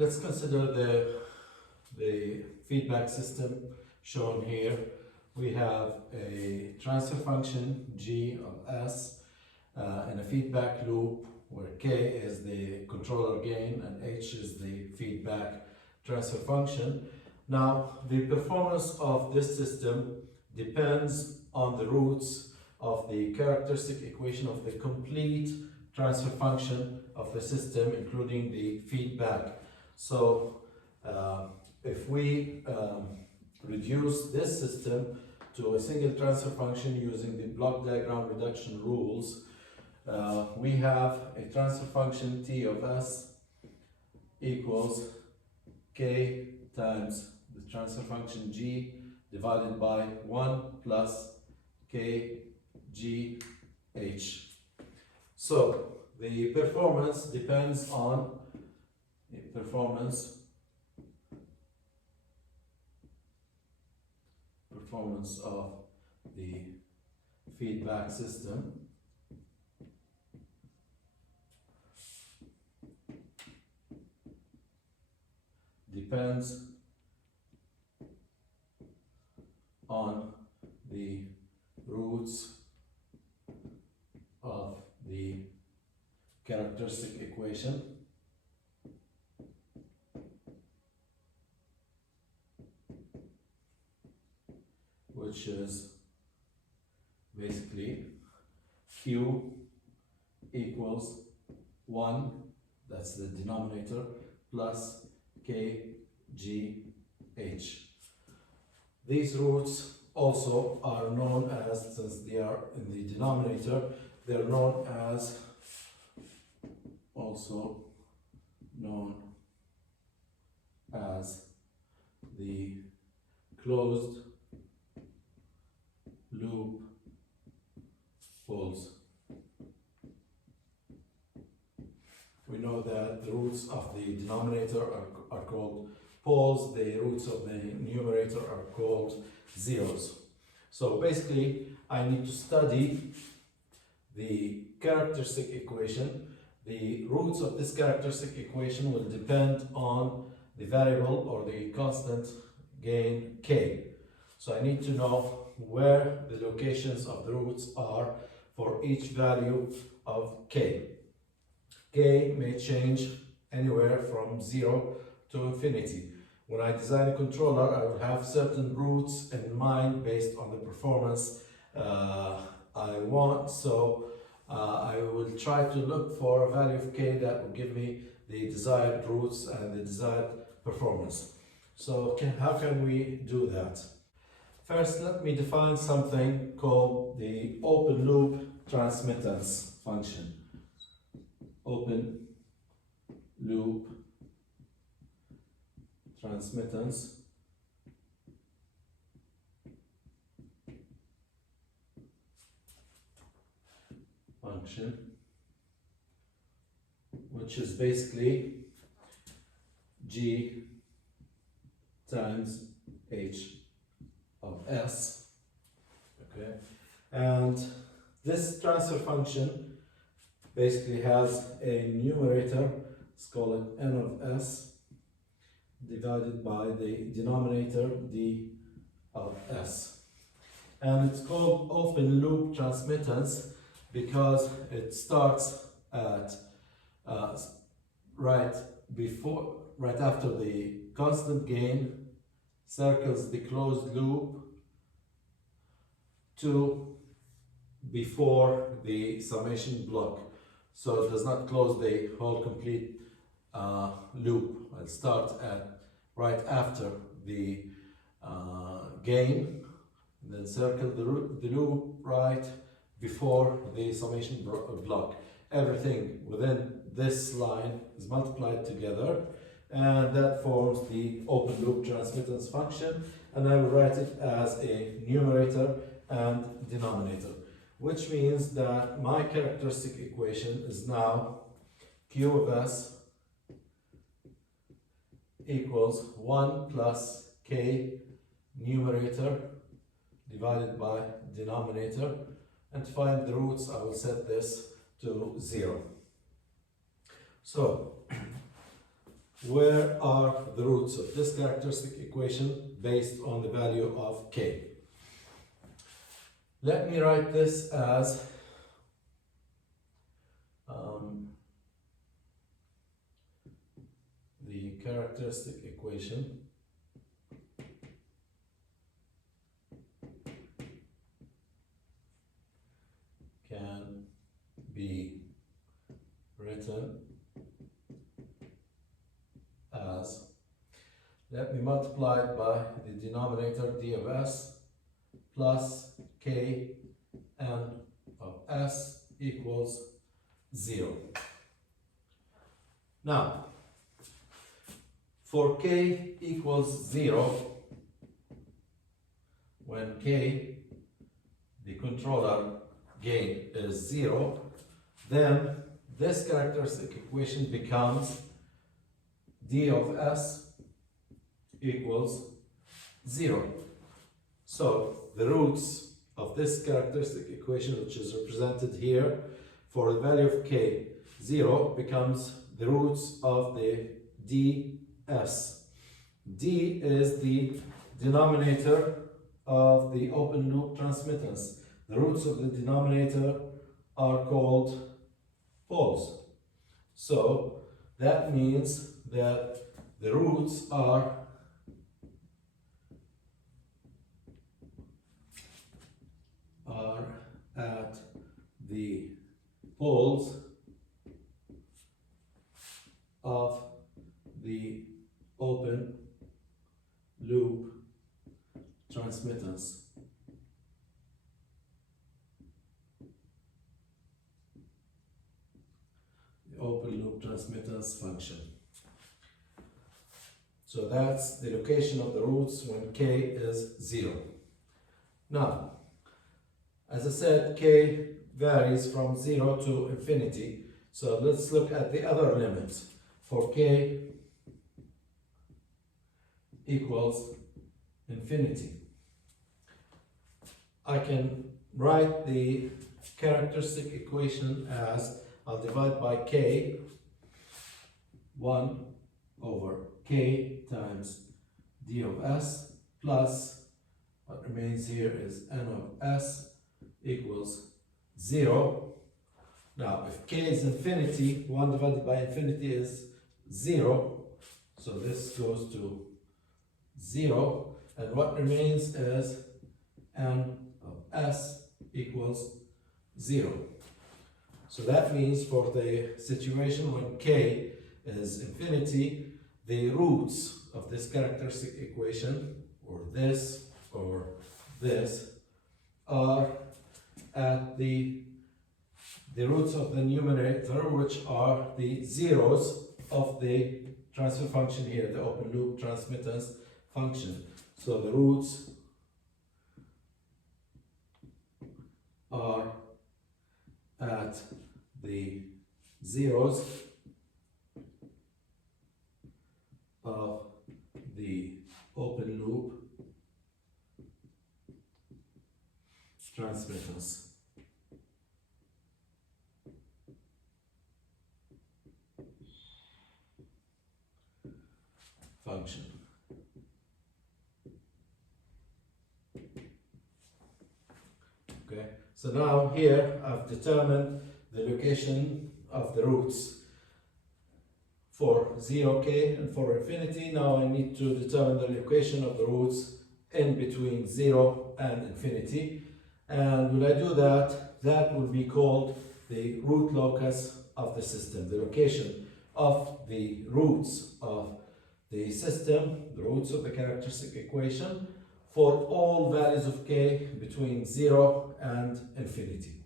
Let's consider the feedback system shown here. We have a transfer function g of s in a feedback loop where k is the controller gain and h is the feedback transfer function. Now, the performance of this system depends on the roots of the characteristic equation of the complete transfer function of the system, including the feedback. So, if we reduce this system to a single transfer function using the block diagram reduction rules, we have a transfer function t of s equals k times the transfer function g divided by 1 plus k g h. So the performance depends on the performance of the feedback system depends on the roots of the characteristic equation which is basically q equals 1, that's the denominator, plus k g h. These roots also are known as, since they are in the denominator, they're known as, also known as the closed loop poles. We know that the roots of the denominator are called poles, the roots of the numerator are called zeros. So basically, I need to study the characteristic equation. The roots of this characteristic equation will depend on the variable or the constant gain k. So I need to know where the locations of the roots are for each value of k. K may change anywhere from 0 to infinity. When I design a controller, I will have certain roots in mind based on the performance I want. So I will try to look for a value of k that will give me the desired roots and the desired performance. So how can we do that? First, let me define something called the open loop transmittance function. Open loop transmittance function, which is basically g times h of s, okay? And this transfer function basically has a numerator, let's call it n of s, divided by the denominator d of s. And it's called open loop transmittance because it starts at right after the constant gain, circles the closed loop to before the summation block. So it does not close the whole complete loop. It starts at right after the gain, then circle the loop right before the summation block. Everything within this line is multiplied together, and that forms the open loop transmittance function, and I will write it as a numerator and denominator, which means that my characteristic equation is now q of s equals 1 plus k numerator divided by denominator, and to find the roots I will set this to 0. So where are the roots of this characteristic equation based on the value of k. Let me write this as the characteristic equation can be written as, let me multiply it by the denominator d of s plus k n of s equals 0. Now, for k equals 0, when k, the controller gain, is 0, then this characteristic equation becomes d of s equals 0. So the roots of this characteristic equation, which is represented here, for the value of k, 0, becomes the roots of the ds. D is the denominator of the open loop transmittance. The roots of the denominator are called poles. So that means that the roots are at the poles of the open loop transmittance. The open loop transmittance function. So that's the location of the roots when k is 0. Now, as I said, k varies from 0 to infinity. So let's look at the other limits. For k equals infinity, I can write the characteristic equation as, I'll divide by k, 1 over k times d of s plus what remains here is n of s equals 0. Now, if k is infinity, 1 divided by infinity is 0. So this goes to 0. And what remains is n of s equals 0. So that means for the situation when k is infinity, the roots of this characteristic equation, or this, are at the roots of the numerator, which are the zeros of the transfer function here, the open loop transmittance function. So the roots are at the zeros of the open loop transmittance. Function. Okay, so now here I've determined the location of the roots for 0k and for infinity. Now I need to determine the location of the roots in between 0 and infinity. And when I do that, that will be called the root locus of the system, the location of the roots of the system, the roots of the characteristic equation, for all values of k between 0 and infinity.